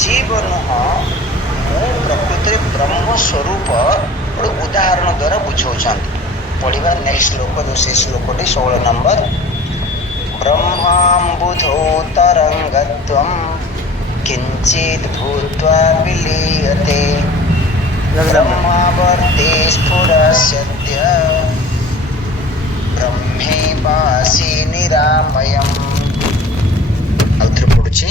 जीव नुह मु प्रकृति ब्रह्म स्वरूप गोटे उदाहरण द्वारा बुझाऊँ पढ़ा नेक्स्ट श्लोक जो से श्लोक 16 नंबर ब्रह्माम्बुधौ तरंगत्वं किंचित भूत्वा विलीयते ब्रह्मावर्ते स्फुरस्यद्य ब्रह्मेवासि निरामयम् औत्र पढ़ुछि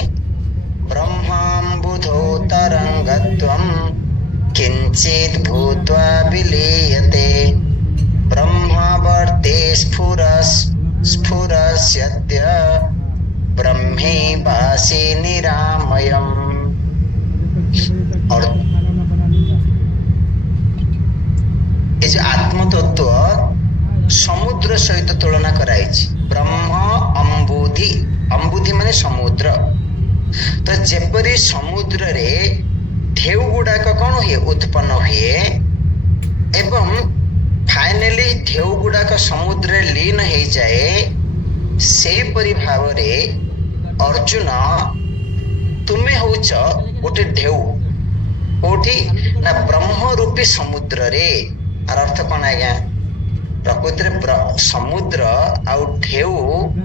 ब्रह्माम्बुधौ तरंगत्वं किंचित भूत्वा विलीयते ब्रह्मावर्ते स्फुरस्यद्य ब्रह्मेवासि निरामयम्। और ये जो आत्मतत्व समुद्र सहित तुलना कराई ब्रह्म अम्बुधि अम्बुधि माने समुद्र तो जेपरी समुद्र रे ढेउ गुड़ाक कौन हुए उत्पन्न हुए एवं फाइनली ढेउ गुड़ाक समुद्र लीन हो जाए से परि भाव रे अर्जुन तुम्हें होच गोटे ढेउ कोठी ना ब्रह्म रूपी समुद्र रे आर अर्थ कौन आज्ञा प्रकृति समुद्र आउ ढेउ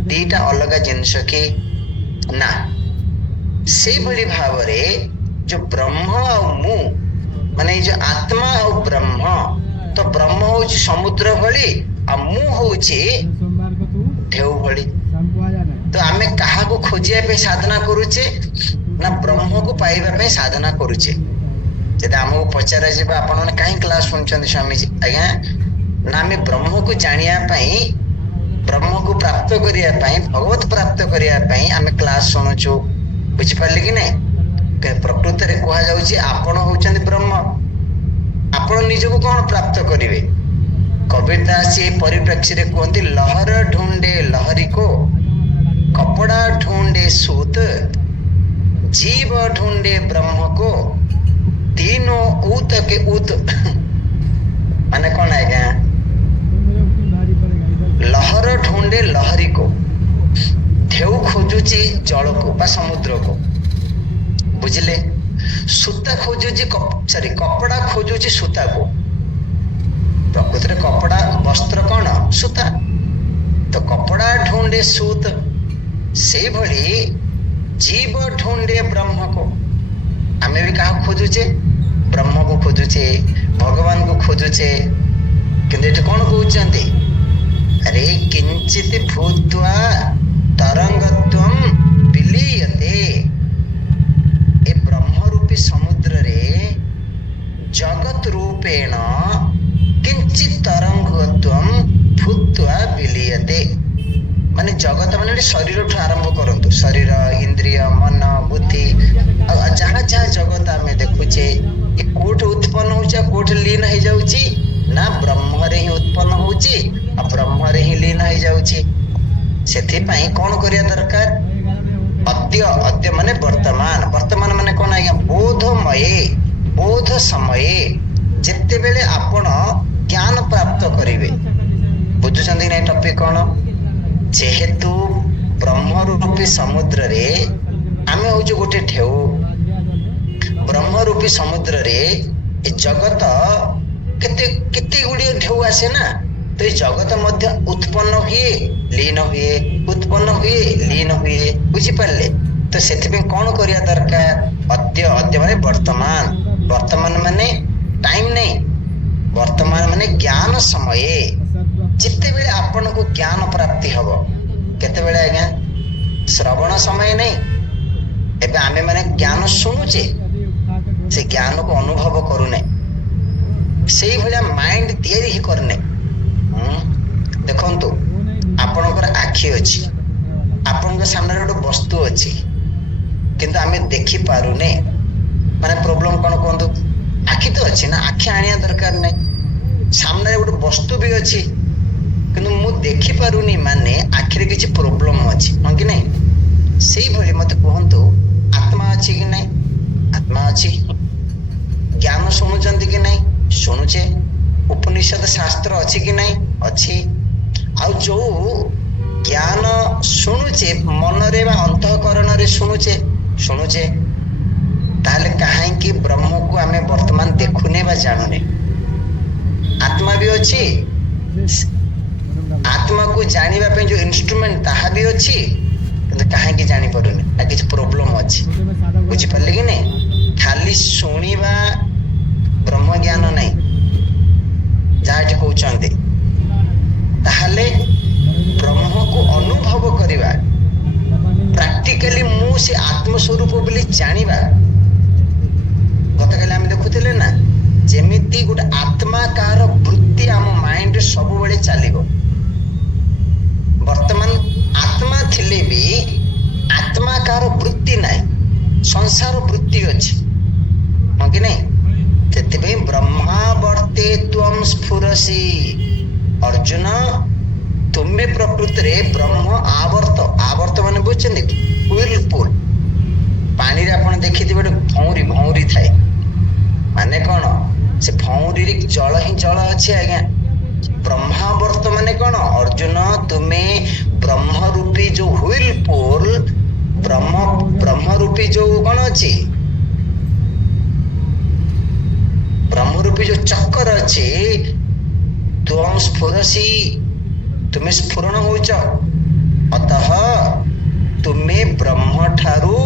दीटा अलग जिनस कि ना से भली भाव रे जो ब्रह्म आ मु माने जो आत्मा आ ब्रह्म तो ब्रह्म हूँ समुद्र भली आ मु हूँ ढेउ भली तो आमे कहा को खोजिया पे साधना करुचे ना ब्रह्म को पाइबा पे साधना करुचे जब आमको पचारा जे आपण माने काहे क्लास सुनछन स्वामी जी आज्ञा ना आमे ब्रह्म को जानिया पई ब्रह्म को प्राप्त करिया पई भगवत प्राप्त करिया पई आमे क्लास सुनुछु बुझ पारले कि नै प्रकृति रे कहा जाउची आपण होचन ब्रह्म आपण निजको कौन प्राप्त करिवे कबीरदास ये परिप्रेक्षी रे कहते लहर ढूंढे लहरी को कपड़ा ढूंढे सूत जीव ढूंढे ब्रह्म को तीनों ऊत के ऊत माने कौन है क्या लहर ढूंढे लहरी को ढेउ खोजुची जल को बा समुद्र को बुझले सूता खोजुची सॉरी कपड़ा खोजुची सूता को प्रकृति कपड़ा वस्त्र कौन सूता तो कपड़ा ढूंढे सूत से भली जीव ढूंढे ब्रह्म को आमे भी कहा खोजुचे ब्रह्म को खोजुचे भगवान को खोजुचे किंतु कौन कहते अरे किंचित भूत्वा तरंगत्वं विलीयते ए ब्रह्म रूपी समुद्र रे जगत रूपेण किंचित तरंगत्वं भूत्वा विलीयते माने जगत माने शरीर ठू आरंभ करंतु शरीर इंद्रिय मन बुद्धि जहाँ जहाँ जगत आमे देखुचे ये कोठ उत्पन्न होचा कोठ लीन हो जाउची ना ब्रह्म रे ही उत्पन्न होची आ ब्रह्म रे ही लीन हो जाउची सेथि पई कोन करिया दरकार अद्य अद्य माने वर्तमान वर्तमान माने कोन आज्ञा बोधमय बोध समय जेते बेले आपण ज्ञान प्राप्त करिवे बुझुछंदी नै टॉपिक कोन जेहेतु ब्रह्म रूपी समुद्र रे आमे हो जो गोटे ढेउ ब्रह्म रूपी समुद्र रे ए जगत केते केते गुडी ढेउ आसे ना तो ये जगत मध्य उत्पन्न हुए लीन हुए उत्पन्न हुए लीन हुए बुझी पारले तो सेथि कौन करिया दरकार अद्य अद्य माने वर्तमान वर्तमान माने टाइम नहीं वर्तमान माने ज्ञान समय जिते बेले आपण को ज्ञान प्राप्ति हबो केते बेले आज्ञा श्रवण समय नहीं एबे आमे माने ज्ञान सुनुचे से ज्ञान को अनुभव करूने से भलिया माइंड तयारी ही करने देखंतु आपणकर आखि अछि आपनक सामने गोटे वस्तु अछि किंतु आमे देखि पारुने माने प्रॉब्लम कोन कोंतु आखि तो अछि ना आखि आनिया दरकार नै सामने गोटे वस्तु भी अछि किंतु मु देखि पारुनी माने आखि रे किछि प्रॉब्लम अछि न कि नै सेही भली मते कहंतु आत्मा अछि कि नै आत्मा अछि ज्ञान सुनुचंती कि नै सुनुचे उपनिषद शास्त्र अछि कि नै अछि आ जो ज्ञान शुणुचे मन रे अंतःकरण रे शुणुचे शुणुचे ताहले काहेकि ब्रह्म को आमे वर्तमान देखुने बा जानुने। आत्मा भी अच्छी, आत्मा को जानिबा पे जो इंस्ट्रूमेंट ताहा भी अच्छी, किंतु काहेकि जानि परुने आ किछ प्रॉब्लम अछि। बुझि परले कि नहीं? खाली सुनिबा ब्रह्म ज्ञान नहीं जाहाटी कहउचंती, ताहले ब्रह्म को अनुभव करिबा, प्रैक्टिकली मु से आत्मस्वरूप बोली जानिबा। गतकाली आम देखुले ना जेमिति गोटे आत्माकार वृत्ति आम माइंड सब बेले चलिबो। वर्तमान आत्मा थिले भी आत्माकार वृत्ति नाही, संसार वृत्ति अछि, हां कि नहीं? तेते ब्रह्मावर्ते त्वं स्फुरसि। अर्जुन तुम्हें प्रकृति रे ब्रह्म आवर्त, आवर्त माने बुझछन व्हिर्लपूल पानी रे आपण देखिथि बडे भौरी भौरी थाए, माने कोन से भौरी रे जल ही जल अछि आज्ञा। ब्रह्मावर्त माने कोन? अर्जुन तुम्हें ब्रह्म रूपी जो व्हिर्लपूल, ब्रह्म रूपी जो कोन अछि, ब्रह्म रूपी जो चक्कर अछि, त्वं स्फुरसि, तुम्हें स्फुरण होच। अतः तुम्हें ब्रह्म ठारू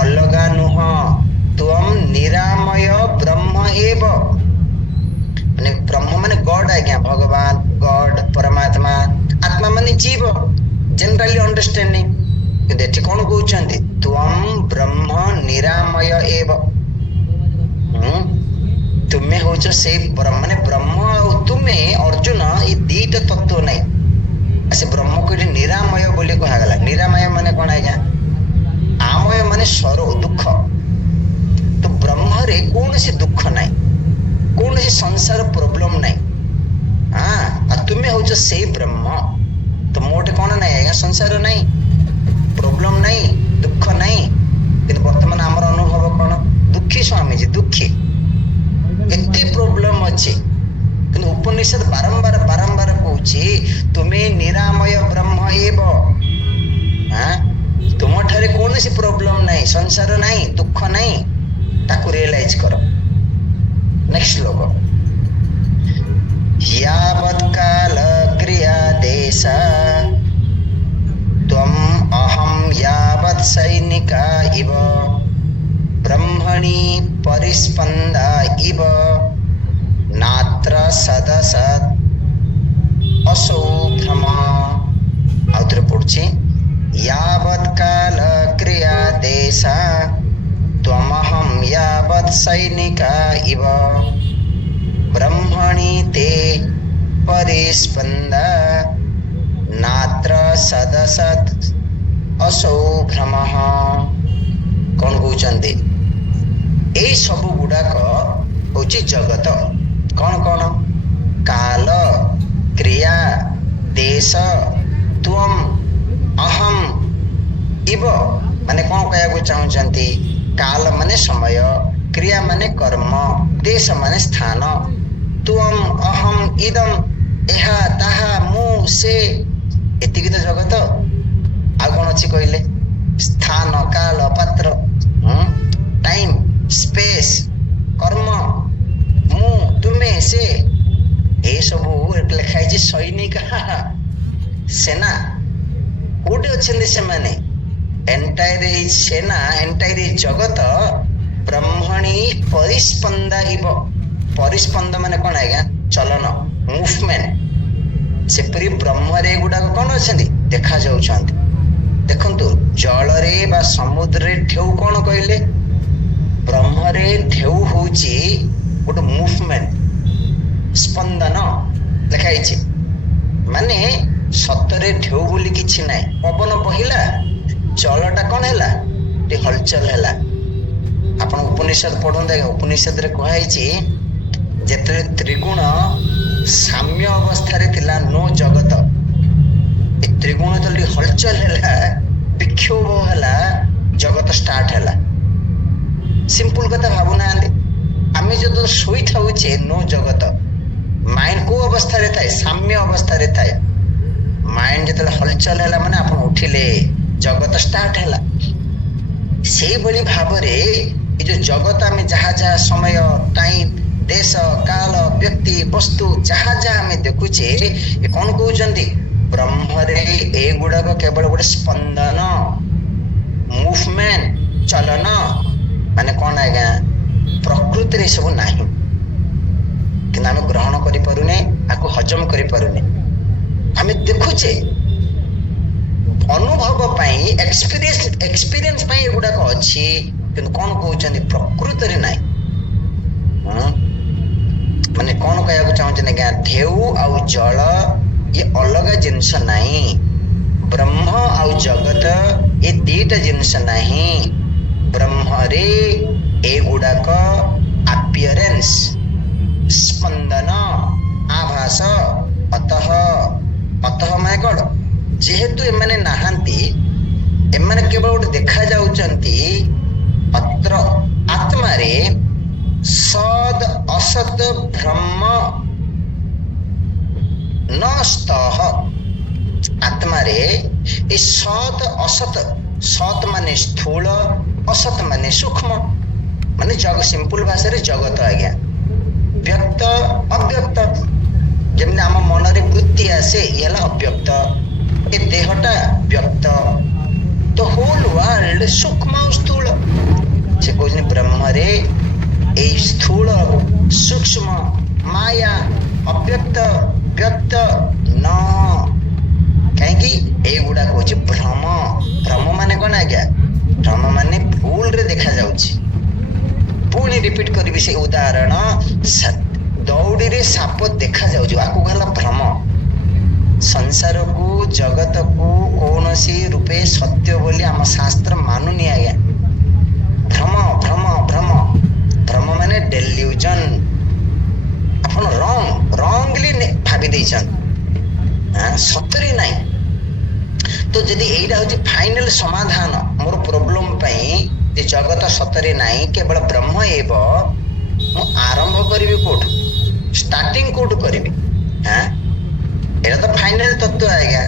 अलगा नुह, त्वं निरामय ब्रह्म एव। माने ब्रह्म माने गॉड आज्ञा, भगवान गॉड परमात्मा, आत्मा माने जीव, जनरली अंडरस्टैंडिंग। किंतु एठी कोन कहउचंती? त्वं ब्रह्म निरामय एव। तुम्हें होच से ब्रह्म, माने ब्रह्म और तुम्हें अर्जुन ये दीटा तत्व नहीं। ऐसे ब्रह्म को निरामय बोली कहगला। निरामय माने कौन आज्ञा? आमय माने सरो दुख। तो ब्रह्म रे कौन से दुख नहीं, कौन से संसार प्रॉब्लम नहीं। हाँ, तुम्हें हो से ब्रह्म, तो मोटे कौन नहीं आज्ञा? संसार नहीं, प्रॉब्लम नहीं, दुख नहीं। किंतु वर्तमान आमर अनुभव कौन? दुखी स्वामी जी, दुखी, एते प्रॉब्लम अच्छे। किंतु उपनिषद बारंबार बारंबार कहूची तुम्हें निरामय ब्रह्म एव। तुम ठारे कौन सी प्रॉब्लम नहीं, संसार नहीं, दुख नहीं, ताकू रियलाइज करो। नेक्स्ट श्लोक। यावत् काल क्रिया देश त्वं अहं यावत् सैनिका इव ब्रह्मणि परिस्पन्दा इव नात्र सदसत् असौ भ्रम। आउत्र पढ़छे यावत् काल क्रिया देश त्वमहं यावत् सैनिका इव ब्रह्मणि ते परिस्पन्दा नात्र सदसत् असौ भ्रम। कौन कहउचंती? ए सब गुडाक होची जगत। कौन कौन? काल, क्रिया, देश, त्वम, अहम, इव। माने कौन कहया चाहूचंती? काल माने समय, क्रिया माने कर्म, देश माने स्थान, त्वम अहम इदम एहा ताहा मु से, एतिकी तो जगत। आ कौन अच्छी कहले? स्थान, काल, पात्र, टाइम, स्पेस, कर्म, मु तुम्हें से, ये सब लिखाई सैनिक सेना कोटे अच्छे से माने एंटायर सेना, एंटायर जगत ब्रह्मणी परिस्पंदा इव। परिस्पंद माने कौन आज्ञा? चलन, मूवमेंट। सेपरी ब्रह्म रे गुडाक कौन अच्छे देखा जाउछंती। देखंतु जल रे बा समुद्र रे ढेउ कौन कहले? ब्रह्म रे ढेउ होची गोटे मूवमेंट, स्पंदन लिखाई। माने सतरे ढेउ बोली किछि नाही। पवन बहिला, जलटा कौन हैला? हलचल हैला। आपण उपनिषद पढ़ते, उपनिषद रे कहाइछि जेतरे त्रिगुण साम्य अवस्था रे थिला नो जगत, ए त्रिगुण जल्दी हलचल हैला, विक्षोभ हैला, जगत स्टार्ट हैला। सिंपल कथा भावना आमे जो सोई थाउचे नो जगत, माइंड को अवस्था रे थाए? साम्य अवस्था रे थाए। माइंड जेतले हलचल हैला माने आपण उठिले, जगत स्टार्ट हैला। से भली भाव रे ଏ ଯୋଉ ଜଗତ ଆମେ ଯାହା ଯାହା ସମୟ ଟାଇମ ଦେଶ କାଳ ବ୍ୟକ୍ତି ବସ୍ତୁ ଯାହା ଯାହା ଆମେ ଦେଖୁଛେ ଏ କଣ କହୁଛନ୍ତି ବ୍ରହ୍ମରେ ଏଗୁଡାକ କେବଳ ଗୋଟେ ସ୍ପନ୍ଦନ ମୁଭମେଣ୍ଟ ଚଲନ ମାନେ କଣ ଆଜ୍ଞା ପ୍ରକୃତିରେ ସବୁ ନାହିଁ କିନ୍ତୁ ଆମେ ଗ୍ରହଣ କରିପାରୁନେ ଆକୁ ହଜମ କରିପାରୁନେ ଆମେ ଦେଖୁଛେ ଅନୁଭବ ପାଇଁ ଏକ୍ସପିରିଏନ୍ସ ପାଇଁ ଏଗୁଡାକ ଅଛି କିନ୍ତୁ କଣ କହୁଛନ୍ତି ପ୍ରକୃତରେ ନାହିଁ ମାନେ କଣ କହିବାକୁ ଚାହୁଁଛନ୍ତି ଆଜ୍ଞା ଢେଉ ଆଉ ଜଳ ଇଏ ଅଲଗା ଜିନିଷ ନାହିଁ ବ୍ରହ୍ମ ଆଉ ଜଗତ ଏ ଦିଟା ଜିନିଷ ନାହିଁ ବ୍ରହ୍ମରେ ଏଗୁଡାକ ଆପିୟରେନ୍ସ ସ୍ପନ୍ଦନ ଆଭାସ ଅତଃ ମାନେ କଣ ଯେହେତୁ ଏମାନେ ନାହାନ୍ତି ଏମାନେ କେବଳ ଗୋଟେ ଦେଖା ଯାଉଛନ୍ତି ଅତ୍ର ଆତ୍ମାରେ ସଦ୍ ଅସତ୍ ଭ୍ରମ ନସ୍ତଃ ଆତ୍ମାରେ ଏ ସତ୍ ଅସତ୍ ସତ୍ ମାନେ ସ୍ଥୂଳ ଅସତ୍ ମାନେ ସୂକ୍ଷ୍ମ ମାନେ ସିମ୍ପଲ ଭାଷାରେ ଜଗତ ଆଜ୍ଞା ବ୍ୟକ୍ତ ଅବ୍ୟକ୍ତ ଯେମିତି ଆମ ମନରେ ବୃତ୍ତି ଆସେ ଇଏ ହେଲା ଅବ୍ୟକ୍ତ ଏ ଦେହଟା ବ୍ୟକ୍ତ ତ ହୋଲ ୱାର୍ଲଡ ସୂକ୍ଷ୍ମ ଆଉ ସ୍ଥୂଳ ସେ କହୁଛନ୍ତି ବ୍ରହ୍ମରେ ଏଇ ସ୍ଥୂଳ ସୂକ୍ଷ୍ମ ମାୟା ଅବ୍ୟକ୍ତ ବ୍ୟକ୍ତ ନ କାହିଁକି ଏଇଗୁଡା କହୁଛି ଭ୍ରମ ଭ୍ରମ ମାନେ କଣ ଆଜ୍ଞା ଭ୍ରମ ମାନେ ଭୁଲରେ ଦେଖାଯାଉଛି ପୁଣି ରିପିଟ କରିବି ସେ ଉଦାହରଣ ଦଉଡିରେ ସାପ ଦେଖାଯାଉଛି ଆକୁ ହେଲା ଭ୍ରମ ସଂସାରକୁ ଜଗତକୁ କୌଣସି ରୂପେ ସତ୍ୟ ବୋଲି ଆମ ଶାସ୍ତ୍ର ମାନୁନି ଆଜ୍ଞା ଭ୍ରମ ଭ୍ରମ ଭ୍ରମ ଭ୍ରମ ମାନେ ଡେଲ୍ୟୁଜନ ଆପଣ ରଙ୍ଗଲି ଭାବି ଦେଇଛନ୍ତି ସତରେ ନାହିଁ ତ ଯଦି ଏଇଟା ହଉଛି ଫାଇନାଲ ସମାଧାନ ମୋର ପ୍ରୋବ୍ଲେମ ପାଇଁ ଯେ ଜଗତ ସତରେ ନାହିଁ କେବଳ ବ୍ରହ୍ମ ଏବ ମୁଁ ଆରମ୍ଭ କରିବି କୋଉଠୁ ଷ୍ଟାର୍ଟିଂ କୋଉଠୁ କରିବି ଏଇଟା ତ ଫାଇନାଲ ତତ୍ତ୍ୱ ଆଜ୍ଞା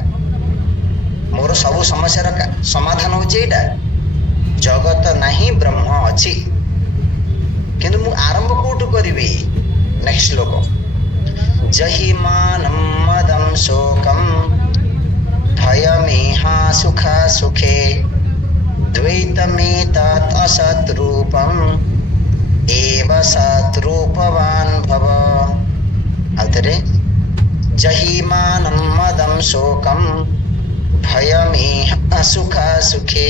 ମୋର ସବୁ ସମସ୍ୟାର ସମାଧାନ ହଉଛି ଏଇଟା ଜଗତ ନାହିଁ ବ୍ରହ୍ମ ଅଛି କିନ୍ତୁ ମୁଁ ଆରମ୍ଭ କୋଉଠୁ କରିବି ନେକ୍ସଟ ଶ୍ଲୋକ ଜହିମାନଂ ମଦଂ ଶୋକଂ ଭୟମେହା ସୁଖା ସୁଖେ ଦ୍ୱୈତମେତତ୍ ଅସତ୍ ରୂପଂ एव सत् रूपवान भव अतरे जहिमानं मदं शोकं भयमेह सुखा सुखे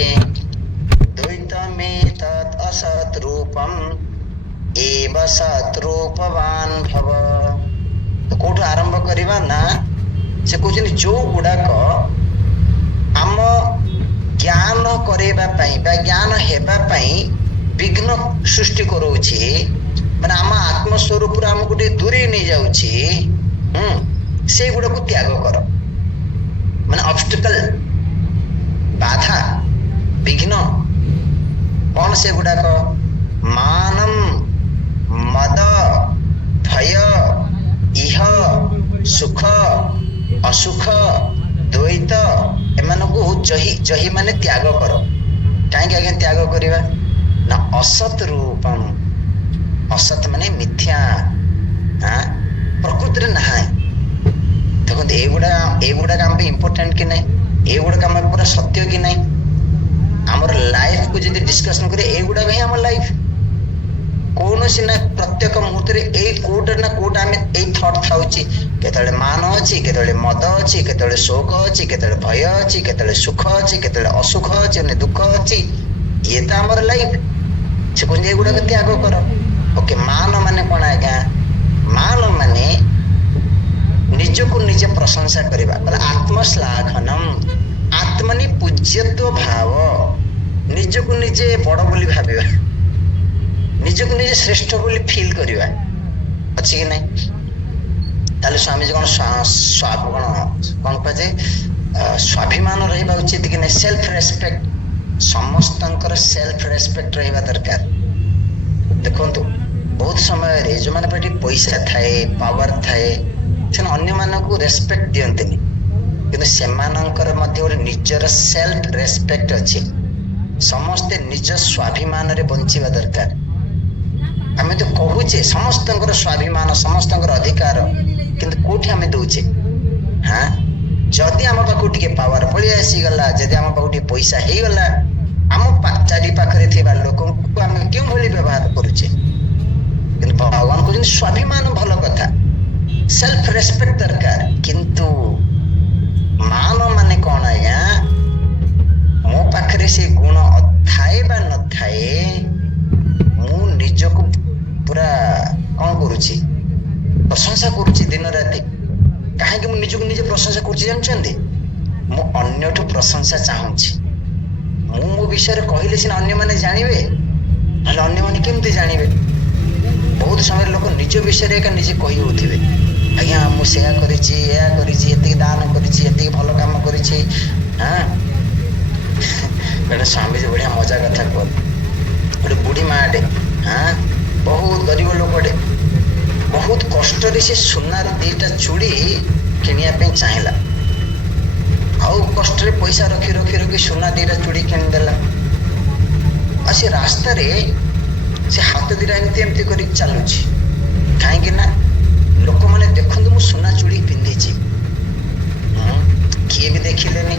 द्वैतमेतत् असत् रूपं एव सत् रूपवान भव तो कोठु आरंभ करिवा ना से कहउछन जो गुडाक आम ज्ञान करेबा पई बा ज्ञान हेबा पई विघ्न सृष्टि करोछि माने आम आत्मस्वरूप आमको दूरे नहीं जाउछि से गुड़ा को त्याग कर माने ऑब्स्टिकल बाधा विघ्न कौन से गुड़ाक मानम मद भय इह सुख असुख द्वैत एमानकु जही माने त्याग कर कहीं आगे त्याग करिबा ना असत रूपम असत माने मिथ्या प्रकृति ना देखो एगुड़ा काम इम्पोर्टेंट कि नहीं एगुड़ा काम पूरा सत्य कि नहीं आमर लाइफ को जब डिस्कशन करे एगुड़ा ही आम लाइफ कौन सी ना प्रत्येक मुहूर्त कोटा ना कोटा आम यही थट था केतले मान अच्छी केतले मद अच्छी केतले शोक अच्छी केतले भय अच्छी केतले सुख अच्छी केतले असुख अच्छी दुख अच्छी ये तो आमर लाइफ से कहते एगुड़ा त्याग कर ओके मान माने कौन आज्ञा मान माने निजको निजे प्रशंसा करवा आत्मश्लाघनम आत्मनि पूज्यत्व भाव निजको निजे बड़ बोली भाविबा निजको निजे श्रेष्ठ बोली फील करवा अच्छी कि नहीं ताले स्वामीजी कौन कौन कहे स्वाभिमान रहा उचित कि नहीं सेल्फ रेस्पेक्ट समस्त सेल्फ रेस्पेक्ट रहा दरकार देखु बहुत समय जो मैंने पैसा थाए पावर थाए से अन्य मानक रेस्पेक्ट दियंतिनी किंतु सेमानंकर मध्य निजर सेल्फ रेस्पेक्ट अच्छी ସମସ୍ତେ ନିଜ ସ୍ୱାଭିମାନରେ ବଞ୍ଚିବା ଦରକାର। ଆମେ ତ କହୁଛେ ସମସ୍ତଙ୍କର ସ୍ୱାଭିମାନ, ସମସ୍ତଙ୍କର ଅଧିକାର, କିନ୍ତୁ କୋଉଠି ଆମେ ଦଉଛେ? ହଁ, ଯଦି ଆମ ପାଖକୁ ଟିକେ ପାୱାର ପଳେଇ ଆସିଗଲା, ଯଦି ଆମ ପାଖକୁ ଟିକେ ପଇସା ହେଇଗଲା, ଆମ ଚାରି ପାଖରେ ଥିବା ଲୋକଙ୍କୁ ଆମେ କେଉଁ ଭଳି ବ୍ୟବହାର କରୁଛେ? କିନ୍ତୁ ଭଗବାନ କହୁଛନ୍ତି ସ୍ୱାଭିମାନ ଭଲ କଥା, ସେଲ୍ଫ ରେସ୍ପେକ୍ଟ ଦରକାର, କିନ୍ତୁ ମାନ ମାନେ କଣ ଆଜ୍ଞା? ମୋ ପାଖରେ ସେ ଗୁଣ ଥାଏ ବା ନଥାଏ, ମୁଁ ନିଜକୁ ପୁରା କଣ କରୁଛି? ପ୍ରଶଂସା କରୁଛି ଦିନ ରାତି। କାହିଁକି ମୁଁ ନିଜକୁ ନିଜେ ପ୍ରଶଂସା କରୁଛି ଜାଣିଛନ୍ତି? ମୁଁ ଅନ୍ୟଠୁ ପ୍ରଶଂସା ଚାହୁଁଛି। ମୁଁ ମୋ ବିଷୟରେ କହିଲେ ସିନା ଅନ୍ୟମାନେ ଜାଣିବେ, ନହେଲେ ଅନ୍ୟମାନେ କେମିତି ଜାଣିବେ? ବହୁତ ସମୟରେ ଲୋକ ନିଜ ବିଷୟରେ ଏକା ନିଜେ କହି ହଉଥିବେ, ଆଜ୍ଞା ମୁଁ ସେୟା କରିଛି, ଏହା କରିଛି, ଏତିକି ଦାନ କରିଛି, ଏତିକି ଭଲ କାମ କରିଛି। ହଁ, ଗୋଟେ ସ୍ୱାମୀଜୀ ବଢିଆ ମଜା କଥା କୁହନ୍ତି। ଗୋଟେ ବୁଢୀ ମାଟେ, ହଁ, ବହୁତ ଗରିବ ଲୋକଟେ, ବହୁତ କଷ୍ଟରେ ସେ ସୁନାର 2ଟା ଚୁଡ଼ି କିଣିବା ପାଇଁ ଚାହିଁଲା। ଆଉ କଷ୍ଟରେ ପଇସା ରଖି ରଖି ରଖି ସୁନା 2ଟା ଚୁଡ଼ି କିଣିଦେଲା। ଆଉ ସେ ରାସ୍ତାରେ ସେ ହାତ 2ଟା ଏମିତି ଏମିତି କରି ଚାଲୁଛି। କାହିଁକି ନା ଲୋକମାନେ ଦେଖନ୍ତୁ ମୁଁ ସୁନା ଚୁଡ଼ି ପିନ୍ଧିଛି। କିଏ ବି ଦେଖିଲେନି,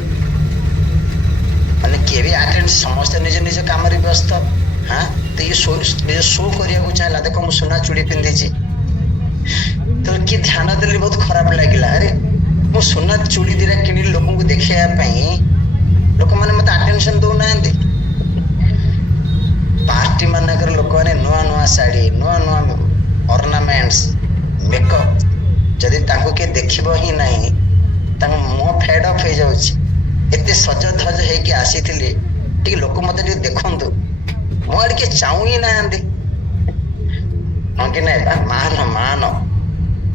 ମାନେ କିଏ ବି ଆଟେଣ୍ଡ, ସମସ୍ତେ ନିଜ ନିଜ କାମରେ ବ୍ୟସ୍ତ। ହଁ, ତ ଇଏ ନିଜ ଶୋ କରିବାକୁ ଚାହିଁଲା, ଦେଖ ମୁଁ ସୁନା ଚୁଡ଼ି ପିନ୍ଧିଛି। ତ କିଏ ଧ୍ୟାନ ଦେଲେ ବହୁତ ଖରାପ ଲାଗିଲା, ଆରେ ମୁଁ ସୁନା ଚୁଡ଼ି 2ଟା କିଣିଲି ଲୋକଙ୍କୁ ଦେଖେଇବା ପାଇଁ, ଲୋକମାନେ ମତେ ଆଟେନସନ ଦଉନାହାନ୍ତି। ପାର୍ଟି ମାନଙ୍କର ଲୋକମାନେ ନୂଆ ନୂଆ ଶାଢୀ, ନୂଆ ନୂଆ ଅର୍ଣ୍ଣାମେଣ୍ଟସ, ମେକଅପ, ଯଦି ତାଙ୍କୁ କିଏ ଦେଖିବ ହିଁ ନାହିଁ, ତାଙ୍କ ମୁହଁ ଫେଡ ଅଫ୍ ହେଇଯାଉଛି। ଏତେ ସଜ ଧଜ ହେଇକି ଆସିଥିଲି, ଟିକେ ଲୋକ ମତେ ଟିକେ ଦେଖନ୍ତୁ, ମୋ ଆଡେ କିଏ ଚାହୁଁ ହିଁ ନାହାନ୍ତି। ହଁ କି ନାଇଁ? ମାନ ମାନ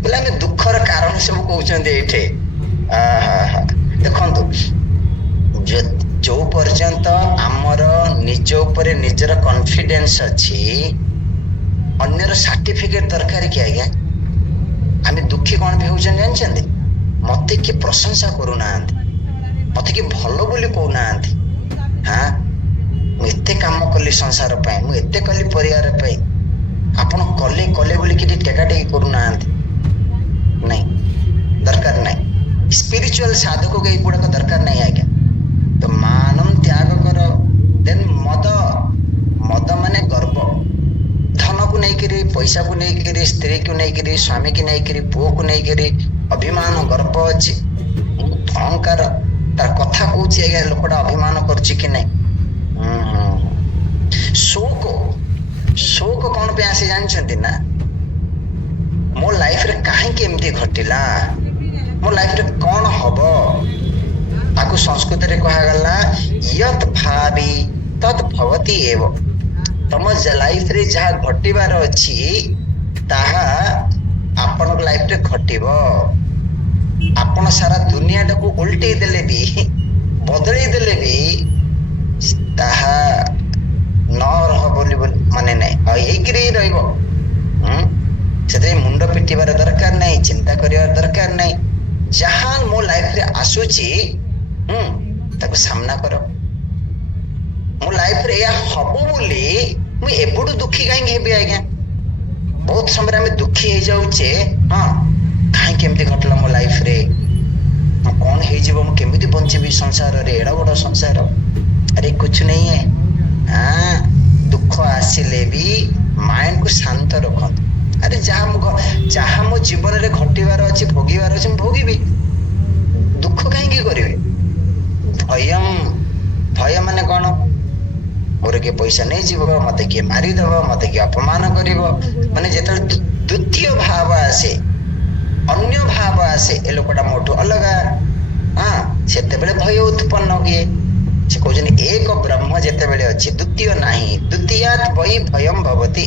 ବୋଲେ ଆମେ ଦୁଃଖର କାରଣ ସବୁ କହୁଛନ୍ତି ଏଇଠି। ଦେଖନ୍ତୁ, ଯୋଉ ପର୍ଯ୍ୟନ୍ତ ଆମର ନିଜ ଉପରେ ନିଜର କନଫିଡେନ୍ସ ଅଛି, ଅନ୍ୟର ସାର୍ଟିଫିକେଟ ଦରକାର କି ଆଜ୍ଞା? ଆମେ ଦୁଃଖୀ କଣ ବି ହଉଛନ୍ତି ଜାଣିଛନ୍ତି? ମତେ କିଏ ପ୍ରଶଂସା କରୁନାହାନ୍ତି, ମତେ କିଏ ଭଲ ବୋଲି କହୁନାହାନ୍ତି। ହଁ, ମୁଁ ଏତେ କାମ କଲି ସଂସାର ପାଇଁ, ମୁଁ ଏତେ କଲି ପରିବାର ପାଇଁ, ଆପଣ କଲେ କଲେ ବୋଲି କିଛି ଟେକା ଟେକି କରୁନାହାନ୍ତି। ନାଇଁ, ଦରକାର ନାହିଁ। ସ୍ପିରିଚୁଆଲ ସାଧକକୁ ଏଇଗୁଡାକ ଦରକାର ନାହିଁ ଆଜ୍ଞା। ତ ମାନମ ତ୍ୟାଗ କର। ଦେନ୍ ମଦ, ମଦ ମାନେ ଗର୍ବ। ଧନକୁ ନେଇକିରି, ପଇସାକୁ ନେଇକିରି, ସ୍ତ୍ରୀକୁ ନେଇକିରି, ସ୍ୱାମୀକୁ ନେଇକିରି, ପୁଅକୁ ନେଇକିରି ଅଭିମାନ, ଗର୍ବ ଅଛି, ଅହଙ୍କାର। ତାର କଥା କହୁଛି ଆଜ୍ଞା, ଲୋକଟା ଅଭିମାନ କରୁଛି କି ନାଇଁ? ଶୋକ, ଶୋକ କଣ ପାଇଁ ଆସେ ଜାଣିଛନ୍ତି ନା? ମୋ ଲାଇଫରେ କାହିଁକି ଏମିତି ଘଟିଲା, ମୋ ଲାଇଫରେ କଣ ହବ? ତାକୁ ସଂସ୍କୃତରେ କୁହାଗଲା ୟତ୍ ଭାବି ତତ୍ ଭବତି ଏବ। ତମ ଲାଇଫରେ ଯାହା ଘଟିବାର ଅଛି, ତାହା ଆପଣଙ୍କ ଲାଇଫରେ ଘଟିବ। ଆପଣ ସାରା ଦୁନିଆଟାକୁ ଓଲଟେଇ ଦେଲେ ବି, ବଦଳେଇ ଦେଲେ ବି, ତାହା ନ ରହ ବୋଲି ମାନେ ନାହିଁ, ଆଉ ହେଇକିରି ରହିବ। ସେଥିପାଇଁ ମୁଣ୍ଡ ପିଟିବାର ଦରକାର ନାହିଁ, ଚିନ୍ତା କରିବାର ଦରକାର ନାହିଁ। ଯାହା ମୋ ଲାଇଫରେ ଆସୁଛି, ତାକୁ ସାମ୍ନା କର। ମୋ ଲାଇଫରେ ଏହା ହବ ବୋଲି ମୁଁ ଏବେଠୁ ଦୁଃଖୀ କାହିଁକି ହେବି ଆଜ୍ଞା? ବହୁତ ସମୟରେ ଆମେ ଦୁଃଖୀ ହେଇଯାଉଛେ, ହଁ, କାହିଁକି ଏମିତି ଘଟିଲା ମୋ ଲାଇଫରେ, କଣ ହେଇଯିବ, ମୁଁ କେମିତି ବଞ୍ଚିବି ସଂସାରରେ, ଏଡ ବଡ ସଂସାର। ଆରେ କୁଛ ନେହିଁ ହେ। ଦୁଃଖ ଆସିଲେ ବି ମାଇଣ୍ଡକୁ ଶାନ୍ତ ରଖନ୍ତୁ। ଆରେ ଯାହା ମୋ ଜୀବନରେ ଘଟିବାର ଅଛି, ଭୋଗିବାର ଅଛି, ମୁଁ ଭୋଗିବି। ଦୁଃଖ କାହିଁକି କରିବି? ଭୟମ୍, ଭୟ ମାନେ କଣ? ମୋର କିଏ ପଇସା ନେଇଯିବ, ମତେ କିଏ ମାରିଦବ, ମତେ କିଏ ଅପମାନ କରିବ। ମାନେ ଯେତେବେଳେ ଦ୍ଵିତୀୟ ଭାବ ଆସେ, ଅନ୍ୟ ଭାବ ଆସେ, ଏ ଲୋକଟା ମୋଠୁ ଅଲଗା, ସେତେବେଳେ ଭୟ ଉତ୍ପନ୍ନ ହୁଏ। ସେ କହୁଛନ୍ତି ଏକ ବ୍ରହ୍ମ ଯେତେବେଳେ ଅଛି, ଦ୍ଵିତୀୟ ନାହିଁ, ଦ୍ଵିତୀୟାତ୍ ବହି ଭୟମ୍ ଭବତି।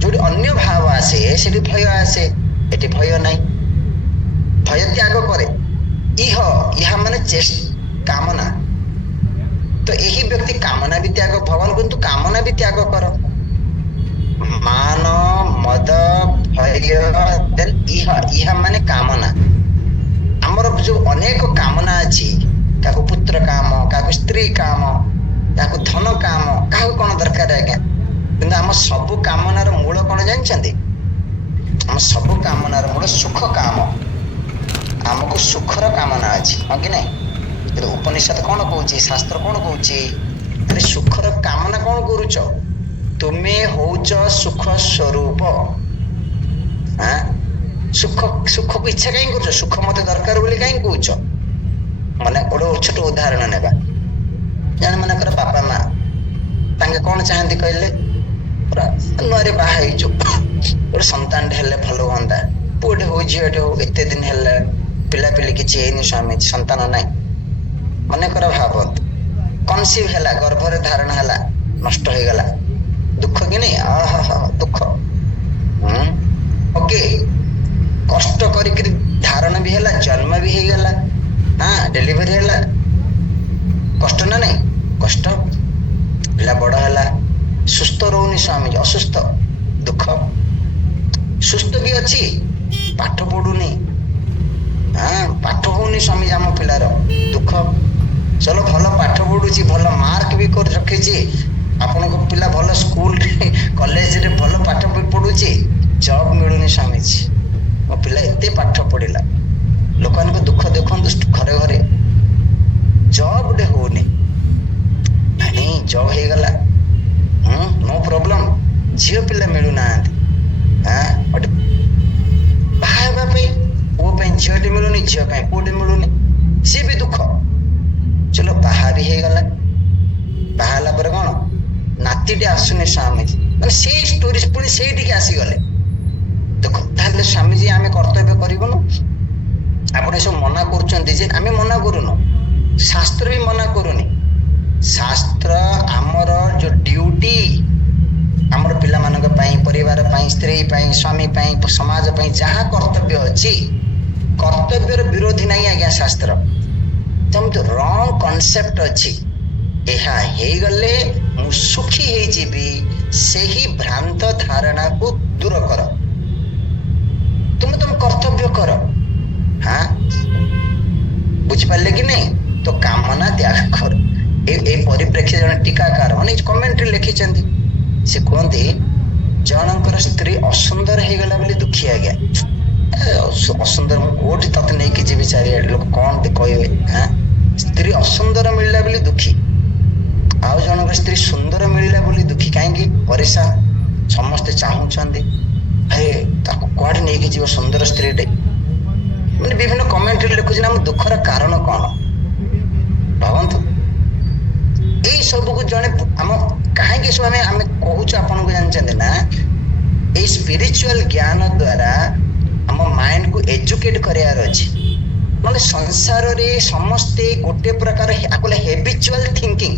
ଯୋଉଠି ଅନ୍ୟ ଭାବ ଆସେ ସେଠି ଭୟ ଆସେ, ଏଠି ଭୟ ନାହିଁ। ଭୟ ତ୍ୟାଗ କରେ। ଇହା ମାନେ କାମନା। ତ ଏହି ବ୍ୟକ୍ତି କାମନା ବି ତ୍ୟାଗ, ଭଗବାନ କିନ୍ତୁ କାମନା ବି ତ୍ୟାଗ କର। ମାନ, ମଦ, ଭୟ, ଦେନ୍ ଇହା ମାନେ କାମନା। ଆମର ଯୋଉ ଅନେକ କାମନା ଅଛି, କାହାକୁ ପୁତ୍ର କାମ, କାହାକୁ ସ୍ତ୍ରୀ କାମ, ତାକୁ ଧନ କାମ କାହାକୁ କଣ ଦରକାର ଆଜ୍ଞା, କିନ୍ତୁ ଆମ ସବୁ କାମନାର ମୂଳ କଣ ଜାଣିଛନ୍ତି? ଆମ ସବୁ କାମନାର ମୂଳ ସୁଖ କାମ। ଆମକୁ ସୁଖର କାମନା ଅଛି, ହଁ କି ନାଇଁ? କିନ୍ତୁ ଉପନିଷଦ କଣ କହୁଛି, ଶାସ୍ତ୍ର କଣ କହୁଛି? ଆରେ ସୁଖର କାମନା କଣ କରୁଛ? ତୁମେ ହଉଛ ସୁଖ ସ୍ୱରୂପ। ସୁଖକୁ ଇଚ୍ଛା କାହିଁ କରୁଛ? ସୁଖ ମତେ ଦରକାର ବୋଲି କାହିଁ କହୁଛ? ମାନେ ଗୋଟେ ଛୋଟ ଉଦାହରଣ ନେବା। ଜଣେ ମନେକର ବାପା ମା, ତାଙ୍କେ କଣ ଚାହାନ୍ତି କହିଲେ? ପୁରା ନୂଆରେ ବାହା ହେଇଛୁ, ଗୋଟେ ସନ୍ତାନଟେ ହେଲେ ଭଲ ହୁଅନ୍ତା, ପୁଅଟେ ହଉ ଝିଅଟେ ହଉ, ଏତେ ଦିନ ହେଲା ପିଲାପିଲି କିଛି ହେଇନି, ସ୍ୱାମୀ ସନ୍ତାନ ନାହିଁ। ମନେକର ଭାବନ୍ତୁ କନସିଭ୍ ହେଲା, ଗର୍ଭରେ ଧାରଣ ହେଲା, ନଷ୍ଟ ହେଇଗଲା, ଦୁଃଖ କି ନାଇଁ? ଦୁଃଖ। ଓକେ, କଷ୍ଟ କରିକିରି ଧାରଣ ବି ହେଲା, ଜନ୍ମ ବି ହେଇଗଲା, ଡେଲିଭରି ହେଲା, କଷ୍ଟ ନା ନାଇଁ? କଷ୍ଟ। ପିଲା ବଡ ହେଲା, ସୁସ୍ଥ ରହୁନି ସ୍ୱାମୀ, ଅସୁସ୍ଥ, ଦୁଃଖ। ସୁସ୍ଥ ବି ଅଛି, ପାଠ ପଢୁନି, ପାଠ ହଉନି ସ୍ୱାମୀ ଆମ ପିଲାର, ଦୁଃଖ। ଚଲୋ ଭଲ ପାଠ ପଢୁଛି, ଭଲ ମାର୍କ ବି କରି ରଖିଛି, ଆପଣଙ୍କ ପିଲା ଭଲ ସ୍କୁଲରେ କଲେଜରେ ଭଲ ପାଠ ବି ପଢୁଛି, ଜବ୍ ମିଳୁନି ସ୍ୱାମୀଜୀ, ମୋ ପିଲା ଏତେ ପାଠ ପଢିଲା, ଲୋକମାନଙ୍କ ଦୁଃଖ ଦେଖନ୍ତୁ ଘରେ ଘରେ, ଜବ୍ ଟେ ହଉନି, ନାଇଁ ଜବ୍ ହେଇଗଲା, ନୋ ପ୍ରୋବ୍ଲେମ, ଝିଅ ପିଲା ମିଳୁନାହାନ୍ତି, ଗୋଟେ ବାହା ହେବା ପାଇଁ ପୁଅ ପାଇଁ ଝିଅଟେ ମିଳୁନି, ଝିଅ ପାଇଁ ପୁଅଟେ ମିଳୁନି, ସିଏ ବି ଦୁଃଖ। ଚଲୋ ବାହା ବି ହେଇଗଲା, ବାହା ହେଲା ପରେ କଣ ନାତିଟେ ଆସୁନି ସ୍ୱାମୀଜୀ, ମାନେ ସେଇ ଷ୍ଟୋରି ପୁଣି ସେଇଠିକି ଆସିଗଲେ, ଦେଖ ତାହେଲେ ସ୍ୱାମୀଜୀ ଆମେ କର୍ତ୍ତବ୍ୟ କରିବୁନୁ? ଆପଣ ଏସବୁ ମନା କରୁଛନ୍ତି ଯେ, ଆମେ ମନା କରୁନୁ, ଶାସ୍ତ୍ର ବି ମନା କରୁନି। ଶାସ୍ତ୍ର ଆମର ଯୋଉ ଡ୍ୟୁଟି, ଆମର ପିଲାମାନଙ୍କ ପାଇଁ, ପରିବାର ପାଇଁ, ସ୍ତ୍ରୀ ପାଇଁ, ସ୍ୱାମୀ ପାଇଁ, ସମାଜ ପାଇଁ ଯାହା କର୍ତ୍ତବ୍ୟ ଅଛି, କର୍ତ୍ତବ୍ୟର ବିରୋଧୀ ନାହିଁ ଆଜ୍ଞା ଶାସ୍ତ୍ର। ଯେମିତି ରଙ୍ଗ କନସେପ୍ଟ ଅଛି, ଏହା ହେଇଗଲେ ମୁଁ ସୁଖୀ ହେଇଯିବି, ସେହି ଭ୍ରାନ୍ତ ଧାରଣାକୁ ଦୂର କର, ତୁମେ ତମ କର୍ତ୍ତବ୍ୟ କର। ବୁଝିପାରିଲେ କି ନାଇଁ? ତ କାମନା ତ୍ୟାଗ କର। এই ପରିପ୍ରେକ୍ଷୀରେ ଜଣେ ଟୀକାକାର ମାନେ କମେଣ୍ଟରେ ଲେଖିଛନ୍ତି, ସେ କୁହନ୍ତି ଜଣଙ୍କର ସ୍ତ୍ରୀ ଅସୁନ୍ଦର ହେଇଗଲା ବୋଲି ଦୁଃଖୀ ଆଜ୍ଞା, ଅସୁନ୍ଦର, ମୁଁ କୋଉଠି ତତେ ନେଇକି ଯିବି, ଚାରିଆଡେ ଲୋକ କଣ କହିବେ, ସ୍ତ୍ରୀ ଅସୁନ୍ଦର ମିଳିଲା ବୋଲି ଦୁଃଖୀ, ଆଉ ଜଣଙ୍କ ସ୍ତ୍ରୀ ସୁନ୍ଦର ମିଳିଲା ବୋଲି ଦୁଃଖୀ, କାହିଁକି? ପରିଶାନ, ସମସ୍ତେ ଚାହୁଁଛନ୍ତି ତାକୁ କୁଆଡେ ନେଇକି ଯିବ ସୁନ୍ଦର ସ୍ତ୍ରୀଟେ, ମାନେ ବିଭିନ୍ନ କମେଣ୍ଟରେ ଲେଖୁଛି ନା, ଆମ ଦୁଃଖର କାରଣ କଣ ଭାବନ୍ତୁ। ଏଇ ସବୁକୁ ଜଣେ ଆମ କାହିଁକି ସବୁ ଆମେ କହୁଛୁ ଆପଣଙ୍କୁ ଜାଣିଛନ୍ତି ନା, ଏଇ ସ୍ପିରିଚୁଆଲ ଜ୍ଞାନ ଦ୍ଵାରା ଆମ ମାଇଣ୍ଡକୁ ଏଜୁକେଟ କରିବାର ଅଛି। ମାନେ ସଂସାରରେ ସମସ୍ତେ ଗୋଟେ ପ୍ରକାର ହେବିଚୁଆଲ ଥିଙ୍କିଂ,